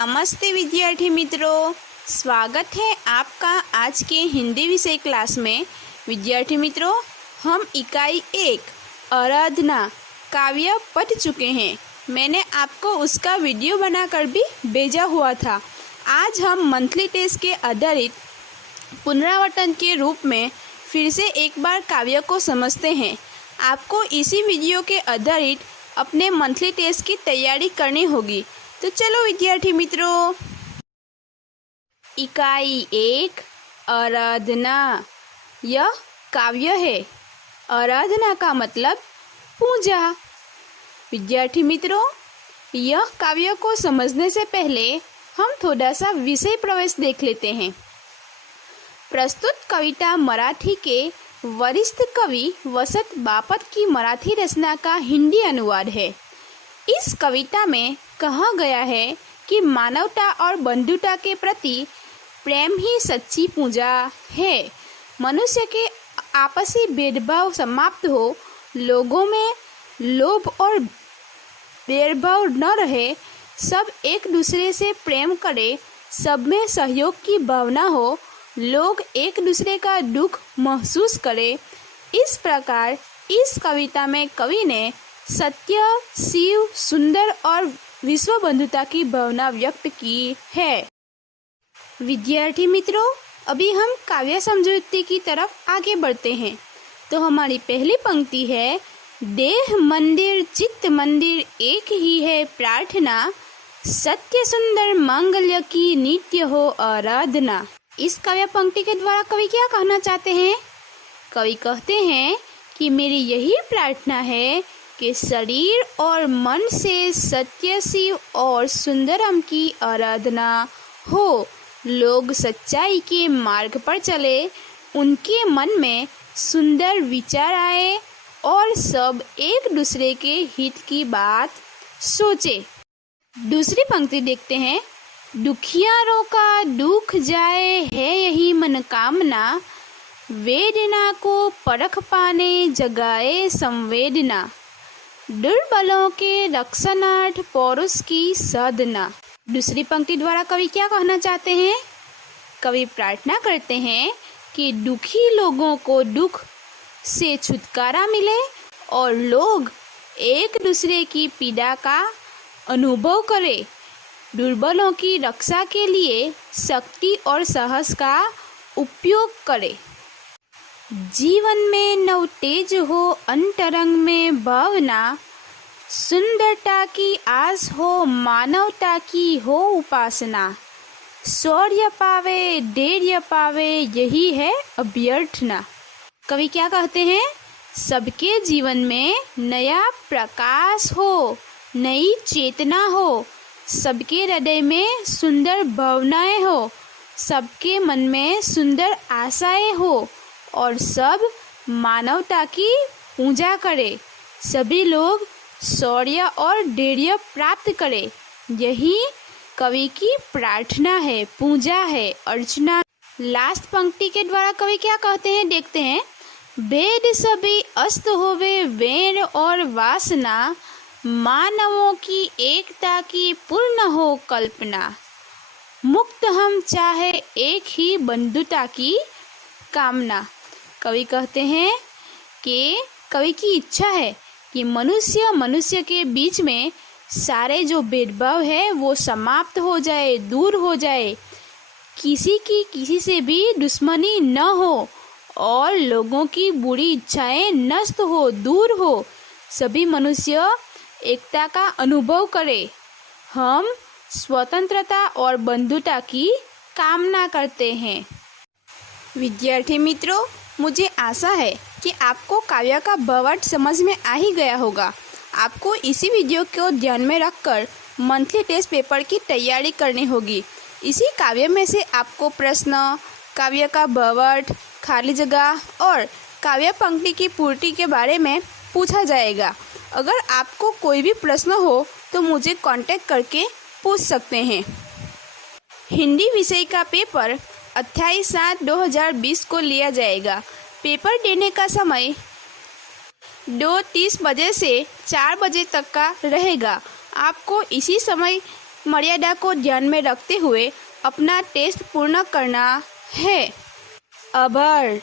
नमस्ते विद्यार्थी मित्रों, स्वागत है आपका आज के हिंदी विषय क्लास में। विद्यार्थी मित्रों, हम इकाई 1 आराधना काव्य पढ़ चुके हैं। मैंने आपको उसका वीडियो बनाकर भी भेजा हुआ था। आज हम मंथली टेस्ट के आधारित पुनरावर्तन के रूप में फिर से एक बार काव्य को समझते हैं। आपको इसी वीडियो के आधारित अपने मंथली टेस्ट की तैयारी करनी होगी। तो चलो विद्यार्थी मित्रों, इकाई 1 आराधना यह काव्य है। आराधना का मतलब पूजा। विद्यार्थी मित्रों, यह काव्य को समझने से पहले हम थोड़ा सा विषय प्रवेश देख लेते हैं। प्रस्तुत कविता मराठी के वरिष्ठ कवि वसंत बापट की मराठी रचना का हिंदी अनुवाद है। इस कविता में कहा गया है कि मानवता और बंधुता के प्रति प्रेम ही सच्ची पूजा है। मनुष्य के आपसी भेदभाव समाप्त हो, लोगों में लोभ और भेदभाव न रहे, सब एक दूसरे से प्रेम करे, सब में सहयोग की भावना हो, लोग एक दूसरे का दुख महसूस करें। इस प्रकार इस कविता में कवि ने सत्य, शिव, सुंदर और विश्व बंधुता की भावना व्यक्त की है। विद्यार्थी मित्रों, अभी हम काव्य समझौते की तरफ आगे बढ़ते हैं। तो हमारी पहली पंक्ति है, देह मंदिर चित्त मंदिर एक ही है प्रार्थना, सत्य सुंदर मांगल्य की नित्य हो आराधना। इस काव्य पंक्ति के द्वारा कवि क्या कहना चाहते हैं? कवि कहते हैं कि मेरी यही प्रार्थना है कि शरीर और मन से सत्य, शिव और सुंदरम की आराधना हो, लोग सच्चाई के मार्ग पर चले, उनके मन में सुंदर विचार आए और सब एक दूसरे के हित की बात सोचे। दूसरी पंक्ति देखते हैं, दुखियारों का दुख जाए है यही मनोकामना, वेदना को परख पाने जगाए संवेदना, दुर्बलों के रक्षणार्थ पौरुष की साधना। दूसरी पंक्ति द्वारा कवि क्या कहना चाहते हैं? कवि प्रार्थना करते हैं कि दुखी लोगों को दुख से छुटकारा मिले और लोग एक दूसरे की पीड़ा का अनुभव करें, दुर्बलों की रक्षा के लिए शक्ति और साहस का उपयोग करें, जीवन में नव तेज हो, अंतरंग में भावना, सुंदरता की आस हो, मानवता की हो उपासना, शौर्य पावे धैर्य पावे यही है अभ्यर्थना। कवि क्या कहते हैं? सबके जीवन में नया प्रकाश हो, नई चेतना हो, सबके हृदय में सुंदर भावनाएं हो, सबके मन में सुंदर आशाएं हो और सब मानवता की पूजा करे, सभी लोग शौर्य और धैर्य प्राप्त करें। यही कवि की प्रार्थना है, पूजा है, अर्चना। लास्ट पंक्ति के द्वारा कवि क्या कहते हैं देखते हैं, भेद सभी अस्त होवे वैर और वासना, मानवों की एकता की पूर्ण हो कल्पना, मुक्त हम चाहे एक ही बंधुता की कामना। कवि कहते हैं कि कवि की इच्छा है कि मनुष्य के बीच में सारे जो भेदभाव है वो समाप्त हो जाए, दूर हो जाए, किसी की किसी से भी दुश्मनी न हो और लोगों की बुरी इच्छाएं नष्ट हो, दूर हो, सभी मनुष्य एकता का अनुभव करे। हम स्वतंत्रता और बंधुता की कामना करते हैं। विद्यार्थी मित्रों, मुझे आशा है कि आपको काव्य का भावार्थ समझ में आ ही गया होगा। आपको इसी वीडियो को ध्यान में रखकर मंथली टेस्ट पेपर की तैयारी करनी होगी। इसी काव्य में से आपको प्रश्न, काव्य का भावार्थ, खाली जगह और काव्य पंक्ति की पूर्ति के बारे में पूछा जाएगा। अगर आपको कोई भी प्रश्न हो तो मुझे कांटेक्ट करके पूछ सकते हैं। हिंदी विषय का पेपर 28/7/2020 को लिया जाएगा। पेपर देने का समय 2:30 बजे से 4 बजे तक का रहेगा। आपको इसी समय मर्यादा को ध्यान में रखते हुए अपना टेस्ट पूर्ण करना है। आभार।